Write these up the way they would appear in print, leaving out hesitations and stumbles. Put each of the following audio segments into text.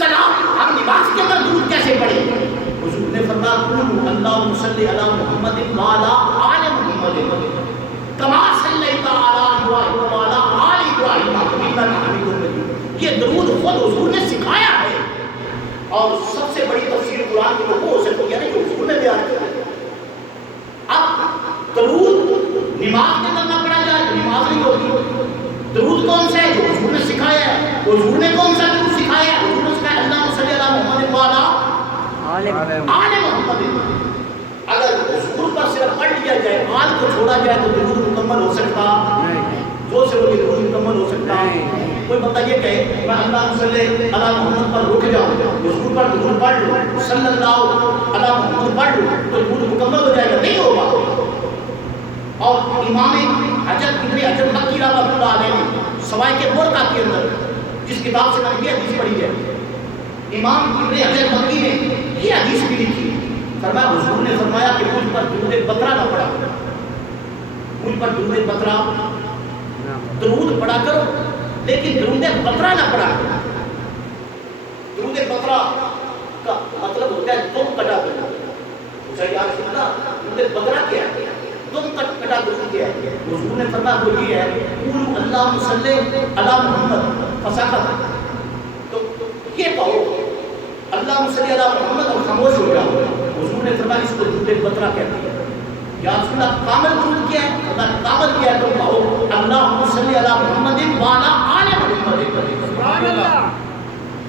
سلام ہم نماز کے اندر درود کیسے پڑھیں؟ حضور نے فرمایا قولوا اللہم صلی علی محمد وعلی آل محمد کما صلیت علی ابراہیم وعلی آل ابراہیم انک حمید مجید. یہ درود خود حضور نے سکھایا ہے. اور سب سے بڑی تفسیر قرآن کی تو وہ ہو سکتی ہے جو حضور نے بیان کیا ہے. اب درود نماز کے اندر نہ پڑھا جائے تو نماز نہیں ہوتی. درود کون سا ہے جو حضور نے سکھایا ہے؟ حضور نے کون سا درود سکھایا ہے؟ حضور نے سکھایا اللہم صلی علی محمد وعلی آل محمد. اگر حضور پر صرف پڑھ لیا جائے آل کو چھوڑا جائے تو درود مکمل ہو سکتا جو سے وہ درود مکمل ہو سکتا. کوئی بندہ یہ کہے میں اللہم صلی علی محمد پر رک جاؤں حضور پر درود پڑھ لوں صلی اللہ علی محمد پڑھ لوں تو درود مکمل ہو جائے گا؟ نہیں ہوگا. اور امام حجر ابن حجر مکی رحمۃ اللہ علیہ نے سوائے کے برقع کے اندر جس کتاب سے میں نے یہ حدیث پڑھی ہے امام ابن حجر مکی نے یہ حدیث بھی لکھی. فرمایا حضور نے فرمایا کہ مجھ پر درود بطرہ نہ پڑھا مجھ پر درود بطرہ درود پڑھا کرو لیکن درود بطرہ نہ پڑھا کرو. درود بطرہ کا مطلب ہوتا ہے تم کٹا کرو. پوچھا یا رسول اللہ درود بطرہ کیا ہے؟ تم کٹا درود کیا ہے؟ حضور نے فرمایا وہ یہ ہے قولوا اللہم صلی علی محمد فسکت. تو یہ کہو اللہم صلی علی محمد اور خاموش ہو جاؤ. حضور نے فرمایا اس کو درود بطرہ کہتے ہیں. یا رسول اللہ کامل درود کیا ہے؟ فرمایا کامل کیا ہے تم کہو اللہم صلی علی محمد وعلی آل محمد. سبحان اللہ.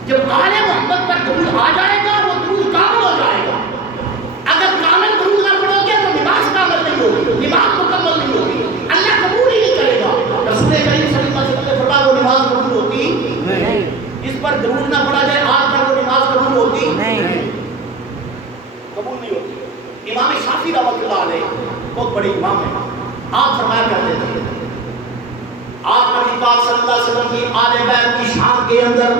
جب آل محمد پر درود آ جائے گا وہ درود کامل ہو جائے گا. اگر کامل درود نہ پڑھو گے تو نماز کامل نہیں ہوگی نماز مکمل نہیں ہوگی اللہ قبول ہی نہیں کرے گا. رسول کریم صلی اللہ علیہ وسلم نے فرمایا وہ نماز قبول ہوتی نہیں. اس پر درود نہ پڑھا جائے آج پر وہ نماز قبول ہوتی نہیں قبول نہیں ہوتی. امام شافعی رحمۃ اللہ علیہ بہت بڑے امام ہیں. آپ فرمایا کرتے تھے آپ نبی پاک صلی اللہ علیہ وسلم کی آل بیت کی شان کے اندر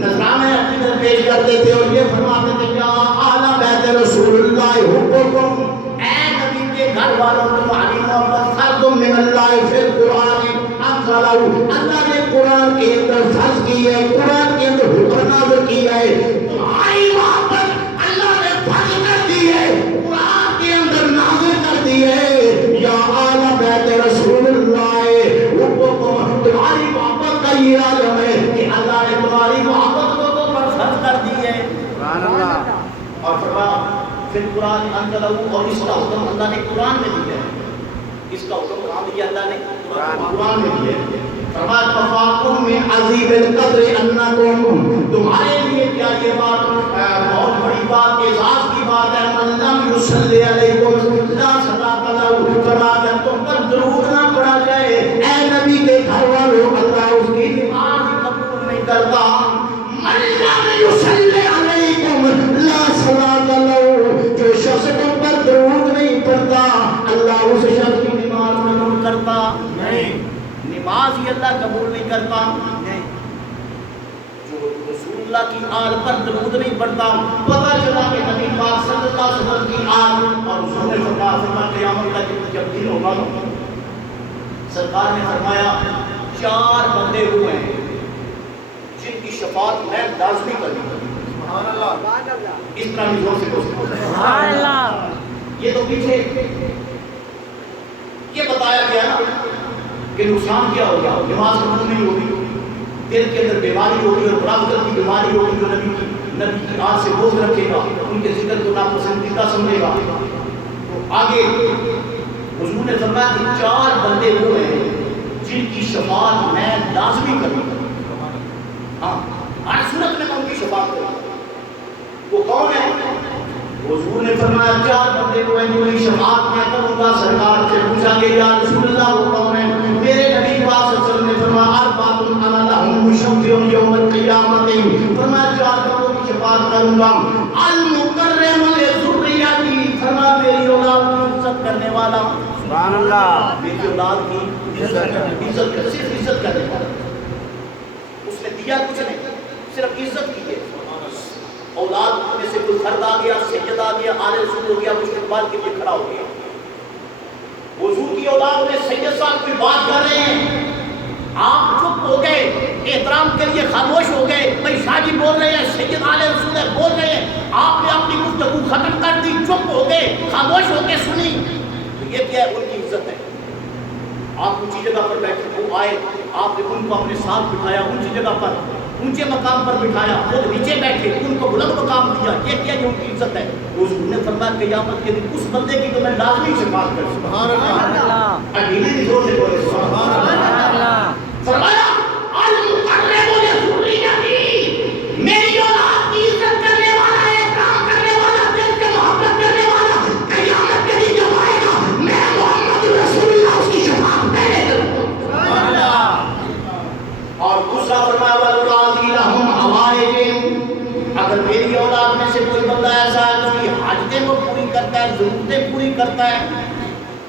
نذرانے عقیدت پیش کرتے تھے اور یہ فرماتے تھے کہ آل بیت رسول اللہ حبکم اے نبی کے گھر والوں تمہاری محبت فرض من اللہ فی القرآن انزلہ. اللہ نے قرآن کے اندر فرض کی ہے قرآن کے اندر حکم نازل کیا ہے. تمہاری محبت اللہ نے فرض کر دی ہے قرآن کے اندر نازل کر دی ہے. یا آل بیت رسول اللہ حبکم تمہاری محبت کا یہ عالم ہے کہ اللہ نے تمہاری محبت کو تو فرض کر دی ہے. سبحان اللہ. اور فرمایا پھر قرآن انزلہ اور اس کا حکم اللہ نے قرآن میں دیا ہے. اس کا حکم کہاں دیا اللہ نے؟ قرآن میں دیا ہے. فرمایا تفاقم من عظیم القدر انکم تمہارے لیے کیا یہ بات بہت بڑی بات اعزاز کی بات ہے. من لم یصلی علیکم لا صلاۃ لہ. فرمایا تم پر درود نہ پڑھا جائے اے نبی کے گھر والوں اللہ اس کی نماز قبول نہیں کرتا. من لم یصلی علیکم لا صلاۃ لہ. جو شخص تم پر درود نہیں پڑھتا اللہ اس شخص کی نماز قبول کرتا نہیں. نماز ہی اللہ قبول نہیں کرتا. جو رسول اللہ کی آل پر درود نہیں پڑھتا پتہ چلا کہ نبی پاک صلی اللہ علیہ وسلم کی آل اور حضور نے فرمایا قیامت کا جب دن ہوگا سرکار نے فرمایا 4 بندے ہوئے ہیں جن کی شفاعت میں لازمی کروں گا. سبحان اللہ. اس طرح بھی زور سے بولو سبحان اللہ. یہ تو پیچھے یہ بتایا گیا نا کہ نقصان کیا ہوگا. نماز قبول نہیں ہوگی دل کے اندر بیماری ہوگی اور منافقت کی بیماری ہوگی. جو نبی کی آج سے بغض رکھے گا ان کے ذکر کو ناپسندیدہ سمجھے گا. تو آگے حضور نے فرمایا کہ 4 بندے وہ ہیں جن کی شفاعت میں لازمی کروں گا. ہاں ہر صورت میں ان کی شفاعت کروں گا. وہ کون ہے؟ حضور نے فرمایا 4 بندے وہ ہیں جن کی شفاعت میں کروں گا. سرکار سے پوچھا کہ یا رسول اللہ وہ کون ہے؟ میرے نبی پاک صلی اللہ علیہ وسلم نے فرمایا اربعۃ انا لهم مشفع یوم القیامت. فرمایا 4 بندوں کی شفاعت کروں گا. المکرم لذریتی فرمایا میری اولاد کی عزت کرنے والا. سبحان اللہ. میری اولاد کی عزت کرنے والا. اس نے دیا کچھ نہیں صرف عزت کی ہے. اولاد میں سے کوئی فرد آ گیا سید آ گیا آل رسول ہو گیا استقبال کے لیے کھڑا ہو گیا. حضور کی اولاد میں سید صاحب کی بات کر رہے ہیں آپ چپ ہو گئے احترام کے لیے خاموش ہو گئے. بھائی شاہ جی بول رہے ہیں کیا ہے ان کی عزت ہے. آپ اونچی جگہ پر بیٹھے, وہ آئے, آپ نے ان کو اپنے ساتھ بٹھایا, اونچی جگہ پر اونچے مقام پر بٹھایا, خود نیچے بیٹھے, ان کو بلند مقام دیا, یہ کیا, یہ ان کی عزت ہے. حضور نے فرمایا قیامت کے دن اس بندے کی تو میں لازمی شفاعت کروں. سبحان اللہ. اکیلے نہیں زور سے بولے سبحان اللہ. فرمایا المقرب لذریتی, میری اولاد کی عزت کرنے والا, احترام کرنے والا, دل سے محبت کرنے والا, قیامت کے دن جب آئے گا میں محمد رسول اللہ اس کی شفاعت پہلے کروں. سبحان اللہ. اور دوسرا فرمایا والقاضی لهم حوائجهم, اگر میری اولاد میں سے کوئی بندہ ایسا ہے اس کی حاجتیں وہ پوری کرتا ہے, ضرورتیں پوری کرتا ہے,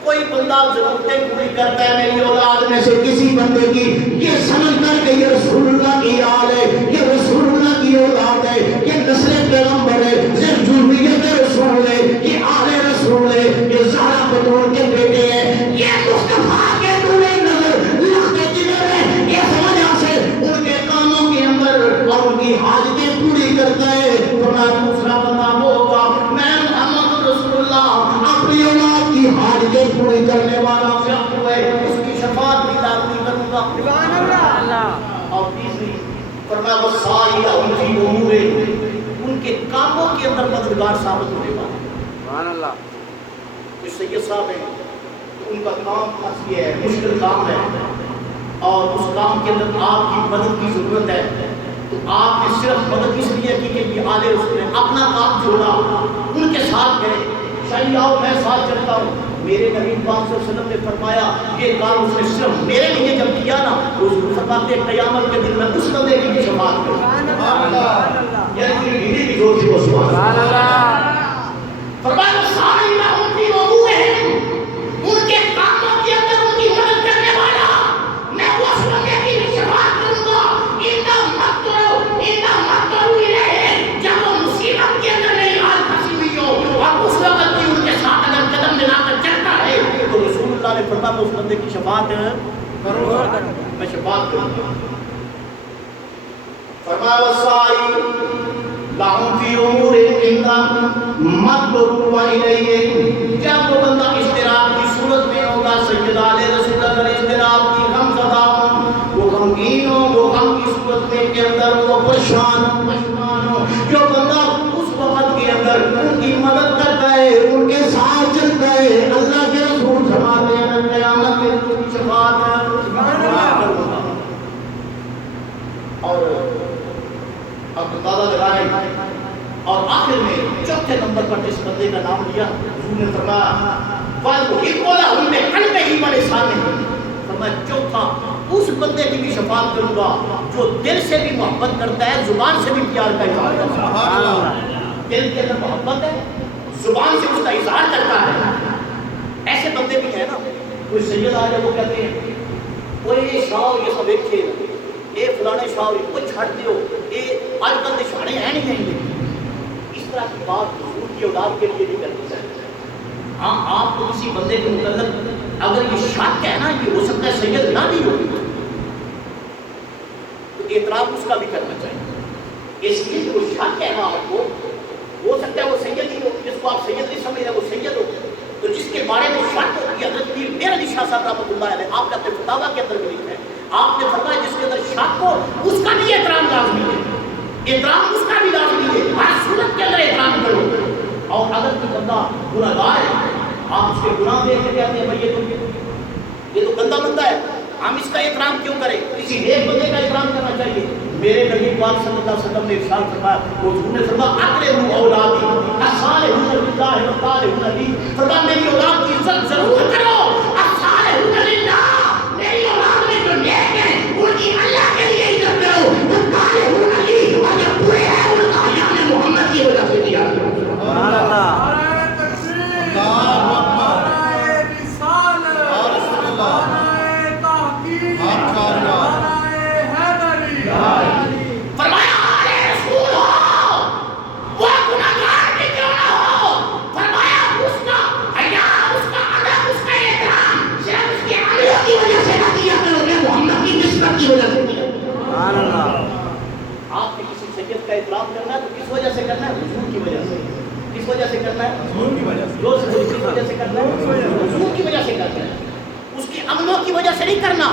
کوئی بندہ ضرورتیں پوری کرتا ہے میری اولاد میں سے کسی بندے کی, یہ سمجھ کر کہ یہ رسول اللہ کی آل ہے, یہ رسول اللہ کی اولاد ہے, یہ نسل پیغمبر ہے, یہ ذریت رسول ہے, یہ آل رسول ہے, یہ زہرا بطول کے بیٹے ہیں, یہ مصطفیٰ کے نور نظر لخت جگر ہے, یہ سمجھا سے ان کے کاموں کے اندر اور ان کی حاجتیں پوری کرتا ہے. فرمایا دوسرا بندہ وہ ہوگا میں محمد رسول اللہ اپنی اولاد کی حاجتیں پوری کرنے والا ہے, اس کی شفاعت بھی لازمی کروں گا. سبحان اللہ. اور تیسری فرمایا وصائلہم فی امورہم, ان کے کاموں کے اندر مددگار ثابت ہونے والا. سبحان اللہ. کچھ سید صاحب ہیں تو ان کا کام خاص یہ ہے, مشکل کام ہے اور اس کام کے اندر آپ کی مدد کی ضرورت ہے, تو آپ نے صرف مدد اس لیے کی کہ یہ آل رسول نے اپنا کام چھوڑا, ان کے ساتھ گئے, شاید آؤ میں ساتھ چلتا ہوں. میرے نبی پاک صلی اللہ علیہ وسلم نے فرمایا یہ کام اس نے صرف میرے لیے جب کیا نا, حضور فرماتے ہیں قیامت کے دن میں اس بندے کی بھی شفاعت کروں. سبحان اللہ. یعنی پوری بیوی کی زور سے سبحان اللہ. فرمایا صالحون فی امورہم, ان کے کاموں کے اندر ان کی مدد کرنے والا میں اس بندے کی بھی شفاعت کروں گا. جب وہ مصیبت کے اندر میری حال پھنسی ہوئی ہو اور اس وقت بھی ان کے ساتھ اگر قدم ملا کر چلتا ہے تو رسول اللہ نے فرمایا اس بندے کی شفاعت کروں, میں شفاعت کروں گا. فرمایا وصائی لہم فی امورہم مطلب الیہم, جب وہ بندہ اضطراب کی صورت میں ہوگا, سید آل رسول اگر اضطراب کی غم زدہ ہوں, وہ غمگین ہو, وہ غم کی صورت میں کے اندر وہ پریشان ہو, جو بندہ اس وقت کے اندر ان کی مدد کرتا ہے, ان کے ساتھ چلتا ہے, اللہ کے رسول فرماتے ہیں قیامت میں ان کی شفاعت کروں گا. اور اب اندازہ لگائیں, اور آخر میں چوتھے نمبر پر جس بندے کا نام لیا حضور نے فرمایا وَالْمُحِبُّ لَهُ بِقَلْبِهِ وَلِسَانِهِ, فرمایا چوتھا اس بندے کی بھی شفاعت کروں گا جو دل سے بھی محبت کرتا ہے, زبان سے بھی پیار کا اظہار کرتا ہے. دل کے اندر محبت ہے, زبان سے اس کا اظہار کرتا ہے. ایسے بندے بھی ہیں نا, کوئی سید آ جائے وہ کہتے ہیں وہ یہ شاہ یہ سب دیکھے اے فلانے شاہ وہ چھڑ دیو, اے آج کل کے شانے ہیں نہیں ہیں. اس طرح کی بات حضور کی اولاد کے لیے نہیں کرنی چاہیے. ہاں آپ کو کسی بندے کے متعلق اگر یہ شک ہے نا یہ ہو سکتا ہے سید نہ بھی ہو, تو اعتراف اس کا بھی کرنا چاہیے. اس لیے جو شک ہے نا آپ کو, ہو سکتا ہے وہ سید ہی ہو, جس کو آپ سید نہیں سمجھ رہے وہ سید ہو, تو جس کے بارے میں شک ہو یہ حضرت پیر میر علی شاہ صاحب رحمۃ اللہ علیہ آپ نے اپنے فتاویٰ کے اندر بھی لکھا ہے, آپ نے فرمایا جس کے اندر شک ہو اس کا بھی احترام لازمی ہے, احترام اس کا بھی لازمی ہے, ہر صورت کے اندر احترام کرو. اور اگر کوئی بندہ گناہ گار ہے, آپ اس کے گناہ دیکھ کے کہتے ہیں بھائی یہ تو گندا بندہ ہے, ہم اس کا احترام کیوں کریں, کسی نیک بندے کا احترام کرنا چاہیے. میرے نبی پاک صلی اللہ علیہ وسلم نے ارشاد فرمایا, حضور نے فرمایا اکرموا اولادی الصالحون للہ والطالحون لی, فرمایا میری اولاد کی عزت ضرور کرو, الصالحون للہ, میری اولاد میں جو نیک ہیں ان کی اللہ کے لیے عزت کرو, والطالحون لی, اور جو برے ہیں ان کا یعنی محمد کی وجہ سے دیا. سبحان اللہ. آپ نے کسی سید کا احترام کرنا ہے تو کس وجہ سے کرنا ہے, حضور کی وجہ سے. کس وجہ سے کرنا ہے؟ حضور کی وجہ سے. جو کس وجہ سے کرنا ہے؟ حضور کی وجہ سے کرنا ہے. اس کی عملوں کی وجہ سے نہیں کرنا.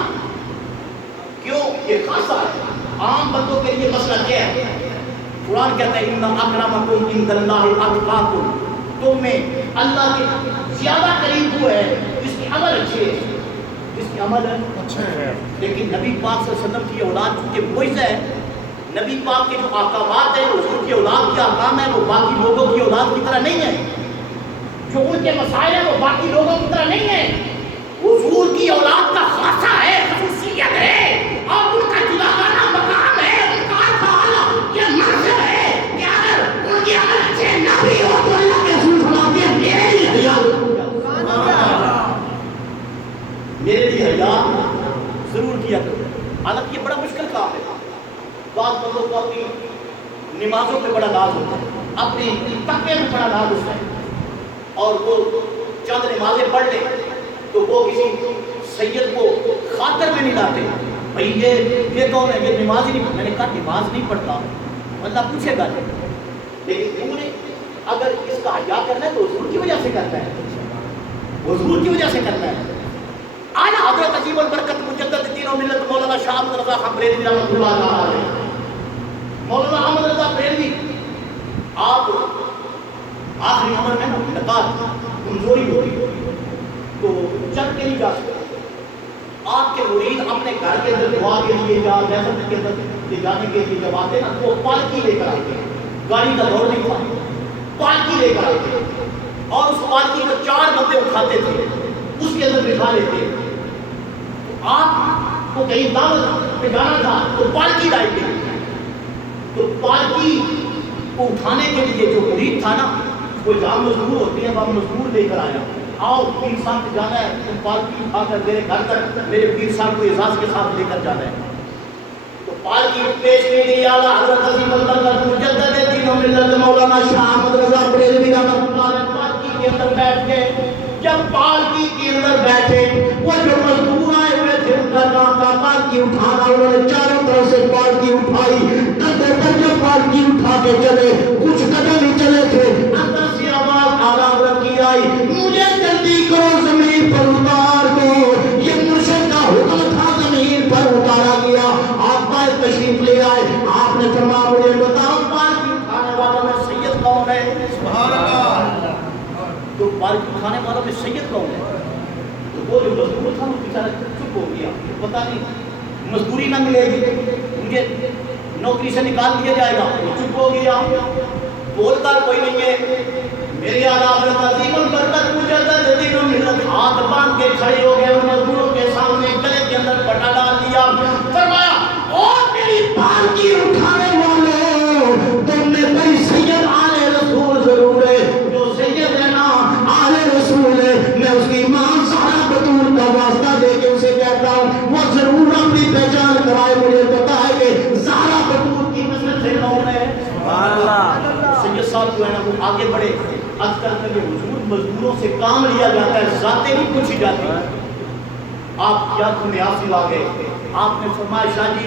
کیوں؟ یہ خاصا ہے. عام بندوں کے لیے مسئلہ کیا ہے؟ قرآن کہتا ہے ان اکرمکم عند اللہ اتقاکم. تم میں اللہ کے زیادہ قریب وہ ہے جس کی عمل اچھی ہے، جس کی عمل اچھا ہے. لیکن نبی پاک صلی اللہ علیہ وسلم کی اولاد چونکہ معجزہ ہے، نبی پاک کے جو احکامات ہیں حضور کی اولاد کے احکام ہیں وہ باقی لوگوں کی اولاد کی طرح نہیں ہے. جو ان کے مسائل ہیں وہ باقی لوگوں کی طرح نہیں ہے. حضور کی اولاد کا خاصہ ہے، خصوصیت ہے، اور ان کا جداگانہ مقام ہے، ان کا اعلیٰ یہ منصب ہے کہ اگر ان کی عمل اچھے نہ بھی ہو تو اللہ کے رسول فرماتے ہیں میرے لیے حیا، میرے لیے حیا ضرور کیا کرو. حالانکہ یہ بڑا مشکل کام ہے. بعض بندوں کو اپنی نمازوں پہ بڑا ناز ہوتا ہے، اپنی تقوی میں بڑا ناز ہوتا ہے، اور وہ چند نمازیں پڑھ لیں تو وہ کسی سید کو خاطر میں نہیں لاتے. بھئی یہ کون ہے؟ یہ نماز ہی نہیں. میں نے کہا نماز نہیں پڑھتا، اللہ پوچھے گا. لیکن تم نے اگر اس کا حیا کرنا ہے تو حضور کی وجہ سے کرنا ہے، حضور کی وجہ سے کرنا ہے. اعلیٰ حضرت عظیم البرکت مجدد دین و ملت مولانا شاہ احمد رضا خان بریلوی رحمۃ اللہ علیہ، مولانا احمد رضا بریلوی آپ آخری عمر میں نقاط کمزوری ہوتی تو چل کے نہیں جا سکتے. آپ کے مرید اپنے گھر کے اندر دعا کے لیے یا محفل کے اندر لے جانے کے لیے جب آتے نا تو پالکی لے کر آتے ہیں. گاڑی کا دور نہیں تھا، پالکی لے کر آتے ہیں اور اس پالکی کو 4 بندے اٹھاتے تھے، اس کے اندر بٹھا لیتے. آپ کو کہیں دعوت پہ جانا تھا تو پالکی لائی گئی. تو پالکی کو اٹھانے کے لیے جو مرید تھا نا وہ جہاں مزدور ہوتی ہے وہاں مزدور لے کر آیا. آؤ پیر صاحب پہ جانا ہے، تم پالکی اٹھا کر میرے گھر تک میرے پیر صاحب کو اعزاز کے ساتھ لے کر جانا ہے. تو پالکی پیش کی گئی اعلیٰ حضرت عظیم البرکت مجدد دین و ملت مولانا شاہ احمد رضا بریلوی رحمۃ اللہ علیہ پالکی کے اندر بیٹھ گئے. جب پالکی کے اندر بیٹھے وہ جو مزدور آئے ہوئے تھے ان کا کام تھا پالکی اٹھانا. انہوں نے چاروں طرف سے پالکی اٹھائی. جب پالکی اٹھا کے چلے کچھ قدم ہی چلے تھے اندر سے آواز اعلیٰ حضرت کی آئی، مجھے جلدی کرو زمین پر اتار دو. یہ مرشد کا حکم تھا، زمین پر اتارا گیا. آپ پائے تشریف لے آئے. آپ نے فرمایا مجھے بتاؤ پالکی اٹھانے والوں میں سید کون ہے؟ سبحان اللہ. تو پالکی اٹھانے والوں میں سید کون ہے؟ تو وہ جو مزدور تھا وہ بیچارہ چپ ہو گیا. پتہ نہیں مزدوری نہ ملے گی، مجھے نوکری سے نکال دیا جائے گا. وہ چپ ہو گیا، بولتا کوئی نہیں ہے. میرے اعلیٰ حضرت عظیم البرکت مجدد دین و ملت ہاتھ باندھ کے کھڑے ہو گئے. ان مزدوروں کے سامنے گلے کے اندر پٹا ڈال دیا. فرمایا او میری پالکی اٹھانے والوں، تم نے کوئی سید آل رسول ضرور ہے. جو سید ہے نا آل رسول ہے، میں اس کی ماں زہرا بتول کا واسطہ دے کے اسے کہتا ہوں وہ ضرور اپنی پہچان کرائے. مجھے پتا ہے کہ زہرا بتول کی نسل سے کون ہے. سبحان اللہ. سید صاحب جو ہے نا وہ آگے بڑھے. آج کل کے حضور مزدوروں سے کام لیا جاتا ہے، ذاتیں نہیں پوچھی جاتی. آپ کیا تمہیں حاصل آ گئے؟ آپ نے فرمایا شاہ جی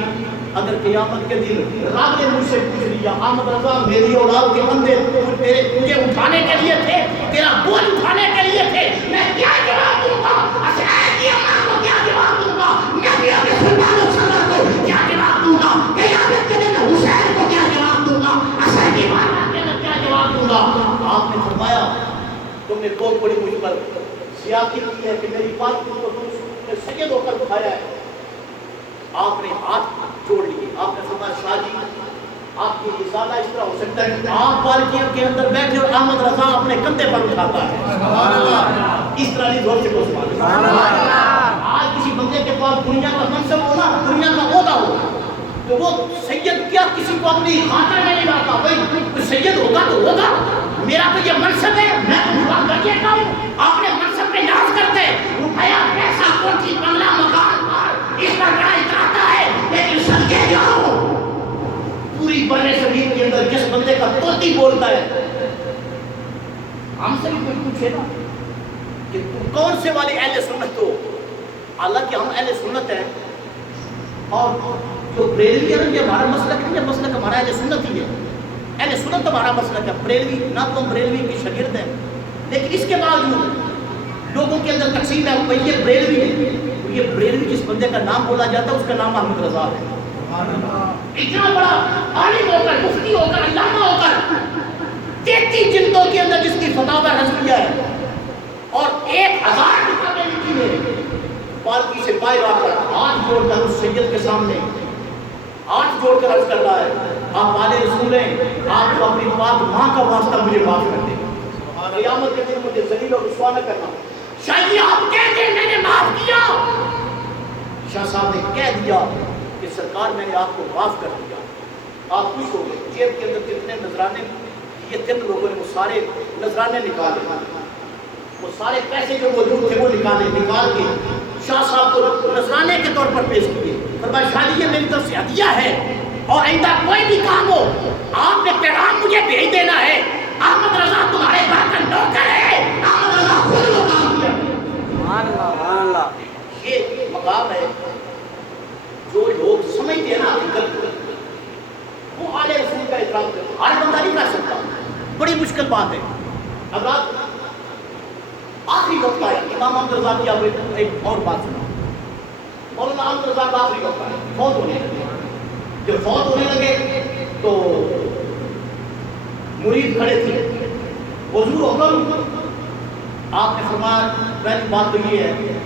اگر قیامت کے دن رات نے مجھ سے پوچھ لیا احمد رضا میری اولاد کے بندے مجھے اٹھانے کے لیے تھے، تیرا بوجھ اٹھانے کے لیے تھے، میں کیا جواب دوں گا؟ اسرائیل کی امت کو کیا جواب دوں گا؟ نبی علیہ السلام کو کیا جواب دوں گا؟ قیامت کے دن حسین کو کیا جواب دوں گا؟ حسین کی والد کے دن کیا جواب دوں گا؟ آپ نے فرمایا تم نے بہت بڑی مجھ پر زیادتی کی ہے کہ میری بات کو تم نے سید ہو کر اٹھایا ہے. آپ نے ہاتھ جوڑ لیے. آپ نے فرمایا شاہ جی آپ کی ازالہ اس طرح ہو سکتا ہے کہ آپ پالکیوں کے اندر بیٹھے اور احمد رضا اپنے کندھے پر اٹھاتا ہے. سبحان اللہ. اس طرح نہیں زور سے کو سبحان اللہ. آج کسی بندے کے پاس دنیا کا منصب ہو نا، دنیا کا عہدہ ہو تو وہ سید کیا کسی کو اپنی خاطر میں نہیں لاتا. بھائی سید ہوگا تو ہوگا، میرا تو یہ منصب ہے، میں اٹھا کر کے ہوں. آپ نے منصب پہ ناز کرتے اٹھایا پیسہ کوٹھی بنگلہ مکان اس پر بڑا اتراتا ہے. لیکن سن کے جاؤ پوری برے صغیر کے اندر جس بندے کا توتی بولتا ہے ہم سے بھی کوئی پوچھے نا کہ تم کون سے والے اہل سنت ہو. حالانکہ ہم اہل سنت ہیں اور جو بریلوی ہے نا یہ ہمارا مسلک نہیں ہے، مسلک ہمارا اہل سنت ہی ہے. اہل سنت ہمارا مسلک ہے، بریلوی نہ تو ہم بریلوی کی شاگرد ہیں، لیکن اس کے باوجود لوگوں کے اندر تقسیم ہے، بھئی یہ بریلوی ہے، یہ بریلوی جس بندے کا نام بولا جاتا ہے اس کا نام احمد رضا ہے۔ اتنا بڑا عالم ہو کر، مفتی ہو کر، علامہ ہو کر، 33 جلدوں کے اندر جس کی فتاوی رضویہ ہے اور 1000 کتابیں لکھی ہیں، پالکی سے باہر آ کر ہاتھ جوڑ کر اس سید کے سامنے ہاتھ جوڑ کر عرض کر رہا ہے، آپ آل رسول ہیں، آپ کو اپنی پاک ماں کا واسطہ مجھے معاف کر دیں، قیامت کے دن مجھے ذلیل اور رسوا نہ کرنا۔ شاہ جی آپ کہتے ہیں میں نے معاف کیا، شاہ صاحب نے کہہ دیا کہ سرکار میں نے آپ کو معاف کر دیا، آپ خوش ہو گئے۔ جیب کے اندر جتنے نذرانے یہ 3 لوگوں نے وہ سارے نذرانے نکالے، وہ سارے پیسے جو موجود تھے وہ نکال کے شاہ صاحب کو نذرانے کے طور پر پیش کیے۔ فرمایا شاہ جی یہ میری طرف سے ہدیہ ہے، اور آئندہ کوئی بھی کام ہو آپ نے پیغام مجھے بھیج دینا ہے، احمد رضا تمہارے گھر کا نوکر ہے، احمد رضا خود وہ کام کیا۔ سبحان اللہ، یہ مقام ہے جو لوگ سمجھتے ہیں نا حقیقت، وہ آل رسول کا احترام کرتے ہیں، ہر بندہ نہیں کر سکتا، بڑی مشکل بات ہے۔ اب رات آخری وقت آیا، امام احمد رضا کی آپ ایک اور بات سنا، مولانا احمد رضا کا آخری وقت آیا، فوت ہونے لگے۔ جب فوت ہونے لگے تو مرید کھڑے تھے، حضور اکرم آپ نے فرمایا پہلی بات تو یہ ہے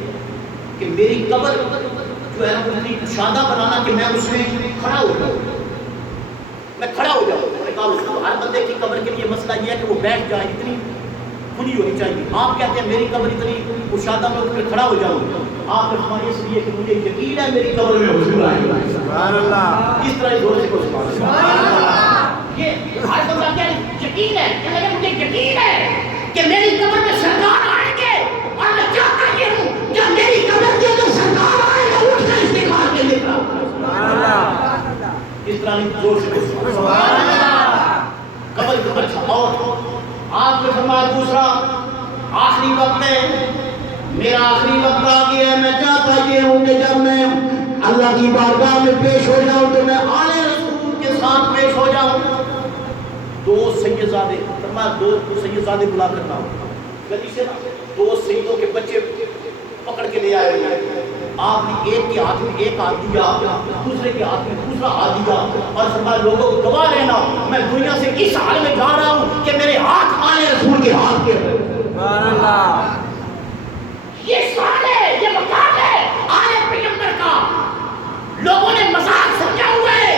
کہ میری قبر جو ہے نا اتنی کشادہ بنانا کہ میں اس میں کھڑا ہو جاؤں، میں کھڑا ہو جاؤں۔ میں نے کہا ہر بندے کی قبر کے لیے مسئلہ یہ ہے کہ وہ بیٹھ جائے، اتنی کھلی ہونی چاہیے، آپ کہتے ہیں میری قبر اتنی کشادہ میں اس پہ کھڑا ہو جاؤں، آپ نے فرمایا اس لیے کہ مجھے یقین ہے میری قبر میں حضور آئے گا۔ سبحان اللہ، اس طرح زور سے کو سبحان اللہ، یہ ہر بندہ کیا یقین ہے کہ مجھے یقین ہے کہ میری قبر میں سرکار آئیں گے، اور میں چاہتا یہ ہوں کہ میری قبر کے اندر سرکار آئے گا اٹھ کر استغفار کے لیے کھڑا ہوں۔ سبحان اللہ، اس طرح زور سے سبحان اللہ، قبر کے اچھا۔ اور آپ نے فرمایا دوسرا آخری وقت ہے، میرا آخری وقت آ گیا ہے، میں چاہتا یہ ہوں کہ جب میں اللہ کی بارگاہ میں پیش ہو جاؤں تو میں آل رسول کے ساتھ پیش ہو جاؤں۔ 2 سیدزادے، فرمایا 2 سیدزادے بلا کرنا ہو، گلی سے 2 سیدوں کے بچے پکڑ کے لے آئے ہیں، آپ نے ایک کے ہاتھ میں ایک ہاتھ دیا، دوسرے کے ہاتھ میں دوسرا ہاتھ دیا، اور فرمایا لوگوں کو گواہ رہنا میں دنیا سے اس حال میں جا رہا ہوں کہ میرے ہاتھ آل رسول کے ہاتھ کے۔ سبحان اللہ، یہ شان ہے، یہ مقام ہے آل پیغمبر کا۔ لوگوں نے مذاق سمجھا ہوا ہے،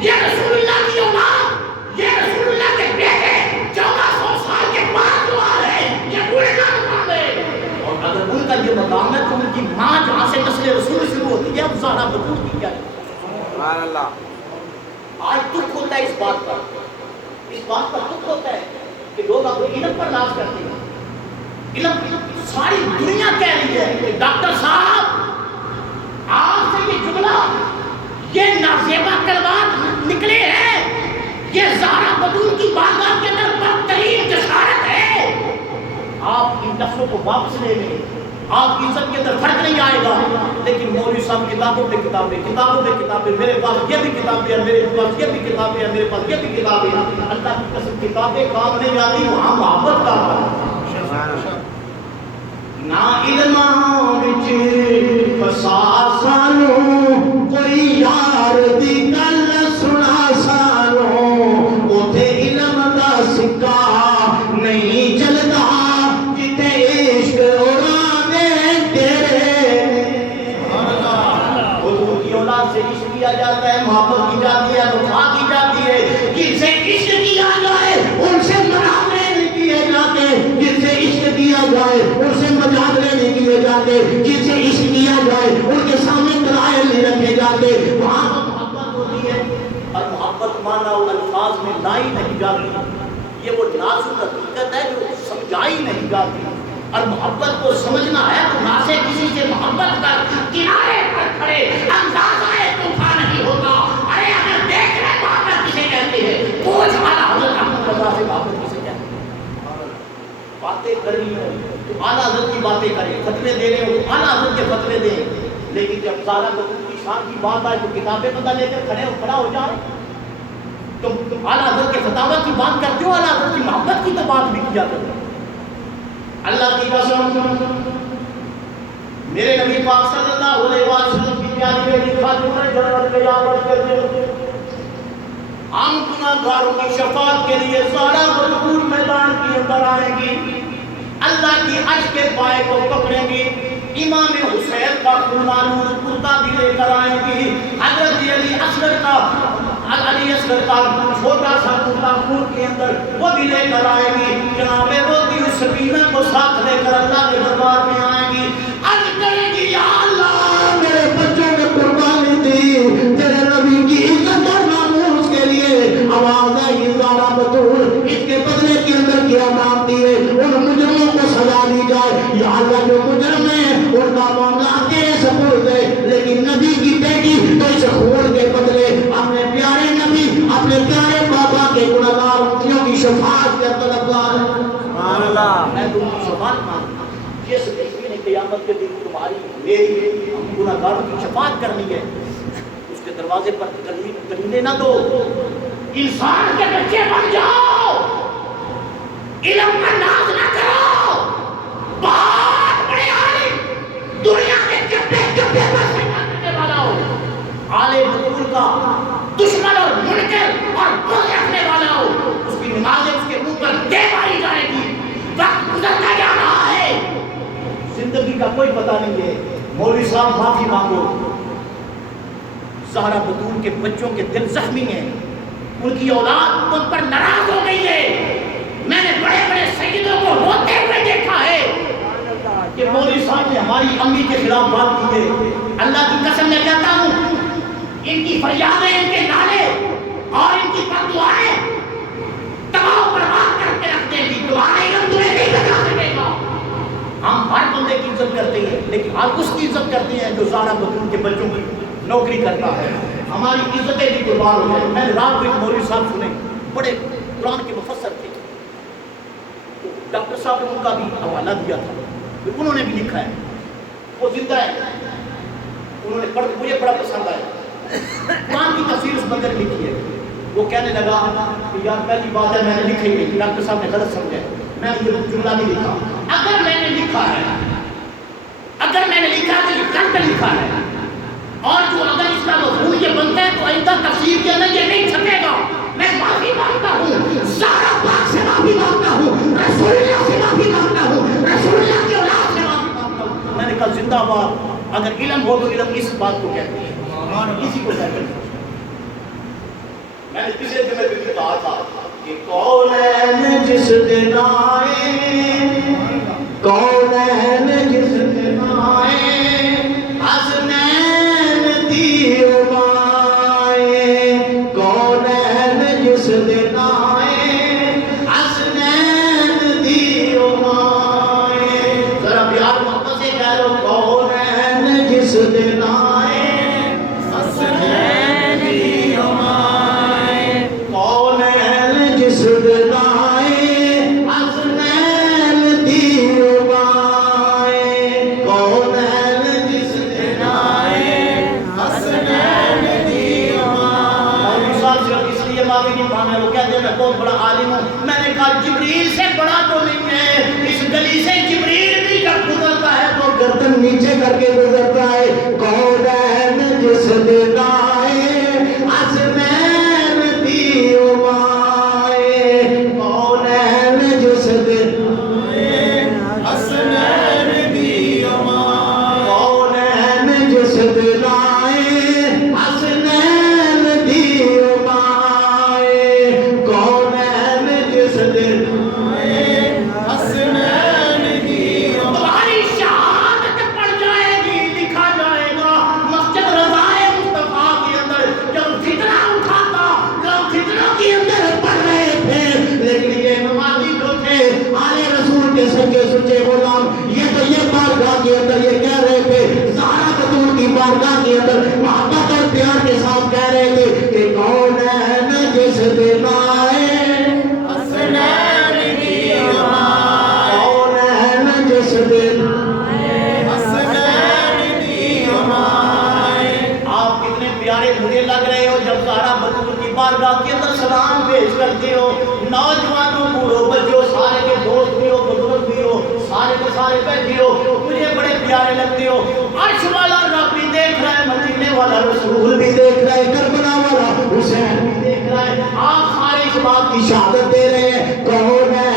یہ رسول اللہ کی اولاد، یہ رسول اللہ کے بیٹے 1400 سال کے بعد جو آ رہے ہیں، یہ بوڑھے کا مقام ہے۔ اور اگر ان کا یہ مقام ہے تو ان کی ماں جہاں سے نسل رسول شروع ہوتی ہے اب زہرا بطول کی کیا ہے؟ سبحان اللہ، آج دکھ ہوتا ہے اس بات پر، اس بات پر دکھ ہوتا ہے کہ لوگ اپنے علم پر ناز کرتے ہیں۔ علم ساری دنیا کہہ رہی ہے کہ ڈاکٹر صاحب آپ سے یہ جملہ، یہ نازیبہ کلمات نکلے ہیں، یہ زہرا بطول کی بارگاہ کے اندر بدترین جسارت ہے، آپ ان لفظوں کو واپس لے لیں، آپ کی عزت کے اندر فرق نہیں آئے گا۔ لیکن مولوی صاحب کتابوں پہ کتابیں، کتابوں پہ کتابیں، میرے پاس یہ بھی کتابیں ہیں، میرے پاس یہ بھی کتابیں ہیں، میرے پاس یہ بھی کتابیں ہیں، اللہ کی قسم کتابیں کام نہیں آتی، وہاں محبت کا نا علم وچ فسا سانو کوئی یار دی گل سنا سانو، اوتھے علم دا سکہ نہیں چلدا جتے عشق اڑانے تیرے۔ حضور کی اولاد سے عشق کیا جاتا ہے، محبت کی جاتی ہے، وفا کی جاتی ہے، جن سے عشق کیا جائے ان سے مناظرے نہیں کیے جاتے، جن سے عشق کیا جائے ان سے مجادلے نہیں کیے جاتے، جن سے عشق کیا جائے ان کے سامنے دلائل نہیں رکھے جاتے، وہاں محبت ہوتی ہے۔ اور محبت مانا و الفاظ میں لائی نہیں جاتی، یہ وہ نازک حقیقت ہے جو سمجھائی نہیں جاتی۔ اور محبت کو سمجھنا ہے تو نہ سے کسی سے محبت کر، کنارے پر کھڑے اندازہ طوفان نہیں ہوتا۔ ارے اگر دیکھ رہے محبت کسے کہتے ہیں، پوچھ والا حضرت احمد رضا سے محبت کسے کہتے ہیں؟ باتیں کرنی ہو تو اعلیٰ حضرت کی باتیں کریں، فتوے دے رہے ہو تو اعلیٰ حضرت کے فتوے دیں، لیکن جب سارا بطول کی شان کی بات آئے تو کتابیں بندہ لے کر کھڑا ہو جائے، تم اعلیٰ حضرت کے فتاوی کی بات کرتے ہو، اعلیٰ حضرت کی محبت کی تو بات بھی کیا کرو۔ اللہ کی قسم میرے نبی پاک صلی اللہ علیہ وسلم کی پیاری بیٹی خاتون جنت قیامت کے دن ہم گناہگاروں کی شفاعت کے لیے سارا بطول میدان کے اندر آئیں گی، اللہ کی عرش کے پائے کو پکڑیں گی، امام حسین کا خونالود کرتا بھی لے کر آئیں گی، حضرت علی اصغر کا چھوٹا سا کرتا خون کے اندر وہ بھی لے کر آئیں گی، جناب روتی سکینہ کو ساتھ لے کر اللہ کے دربار میں آئیں گی، عرض کریں گی یا اللہ میرے بچوں نے قربانی دی تیرے نبی کی عزت اور ناموس کے لیے، آواز آئی زارا بطول اس کے بدلے کے اندر کیا نام دیے، ان مجرموں کو سزا دی جائے، یا اللہ جو مجرم ہیں ان کا معاملہ تیرے سپرد ہے، لیکن نبی کی بیٹی تو اس خون کے بدلے اپنے پیارے نبی اپنے پیارے بابا کے گناہگار امتیوں کی شفاعت کا طلبگار ہے۔ سبحان اللہ، میں تم کی شفاعت مانگتا ہوں، جس کسی نے قیامت کے دن تمہاری میری گناہگاروں کی شفاعت کرنی ہے، اس کے دروازے پر کلیلے نہ دو، انسان کے بچے بن جاؤ، علم کا ناز نہ کرو، بہت بڑے عالم دنیا میں چپے چپے پر سجدہ کرنے والا ہو، عالم بطول کا دشمن اور منکر اور بغض رکھنے والا ہو، اس کی نمازیں اس کے منہ پر دے ماری جائے گی، وقت گزرتا جا رہا ہے، زندگی کا کوئی پتہ نہیں ہے، مولوی صاحب معافی مانگو، زہرا بطول کے بچوں کے دل زخمی ہیں، ان کی اولاد ان پر ناراض ہو گئی ہے، میں نے بڑے بڑے سیدوں کو روتے ہوئے دیکھا ہے کہ مولوی صاحب نے ہماری امی کے خلاف بات کی ہے، اللہ کی قسم میں کہتا ہوں ان کی فریادیں، ان کے نعرے اور ان کی بددعائیں تباہ و برباد کر کے رکھ دیں گی، تمہارے علم تمہیں نہیں بچا سکے گا۔ ہم ہر بندے کی عزت کرتے ہیں لیکن ہر اس کی عزت کرتے ہیں جو زہرا بطول کے بچوں کی نوکری کرتا ہے، ہماری عزتیں بھی قربان ہو جائیں۔ میں نے رات کو ایک مولوی صاحب سنے، بڑے قرآن کے مفسر تھے، ڈاکٹر صاحب نے ان کا بھی حوالہ دیا تھا، انہوں نے بھی لکھا ہے، وہ زندہ ہے، انہوں نے مجھے بڑا پسند آیا، قرآن کی تفسیر اس بندے نے لکھی ہے، وہ کہنے لگا کہ یار پہلی بات ہے میں نے لکھی نہیں، ڈاکٹر صاحب نے غلط سمجھا، میں نے یہ جملہ نہیں لکھا، اگر میں نے لکھا ہے تو یہ غلط لکھا ہے، اور جو اگر اس کا مفہوم یہ بنتا ہے تو آئندہ تفسیر کے اندر یہ نہیں چھپے گا، میں معافی مانگتا ہوں، زہرا پاک سے معافی مانگتا ہوں، رسول اللہ سے معافی مانگتا ہوں، رسول اللہ کی اولاد سے معافی مانگتا ہوں۔ میں نے کہا زندہ باد، اگر علم ہو تو علم اس بات کو کہتے ہیں، کسی کو کہتے ہیں۔ میں نے پچھلے جمعے بھی کہا تھا کہ کونین جس دن آئے، کونین جس دن آئے، حسنین دیو مائے، کونین جس دن آئے، حسنین دیو مائے، ذرا پیار محبت سے کہہ لو، کونین جس دن آئے، حسنین دیو مائے، کونین جس دن آئے، حسنین دیو مائے، کونین جس دن آئے، حسنین دیو مائے۔ اور مثال صرف اس لیے معافی نہیں مانگا، وہ کہتے ہیں میں بہت بڑا عالم ہوں، میں نے کہا جبریل سے بڑا تو نہیں ہے، اس گلی سے جبریل بھی جب گزرتا ہے تو گردن نیچے کر کے گزرتا ہے، کونین جس دن آئے، حسنین دیو مائے، کونین جس دن آئے، حسنین دیو مائے، کونین جس دن آئے، حسنین دیو مائے، کونین جس دن آئے، حسنین دیو مائے۔ تمہاری شہادت پڑ جائے گی، لکھا جائے گا سلام پیش کرتی ہو. نوجوانوں بوڑھوں بچوں سارے کے دوست بھی ہو بزرگ بھی ہو سارے کے سارے بیٹھی ہو مجھے بڑے پیارے لگتے ہو. عرش والا رب بھی دیکھ رہا ہے مدینے والا رسول بھی دیکھ رہا ہے کربلا والا حسین بھی دیکھ رہا ہے. آپ سارے اس بات کی شہادت دے رہے ہیں کون ہے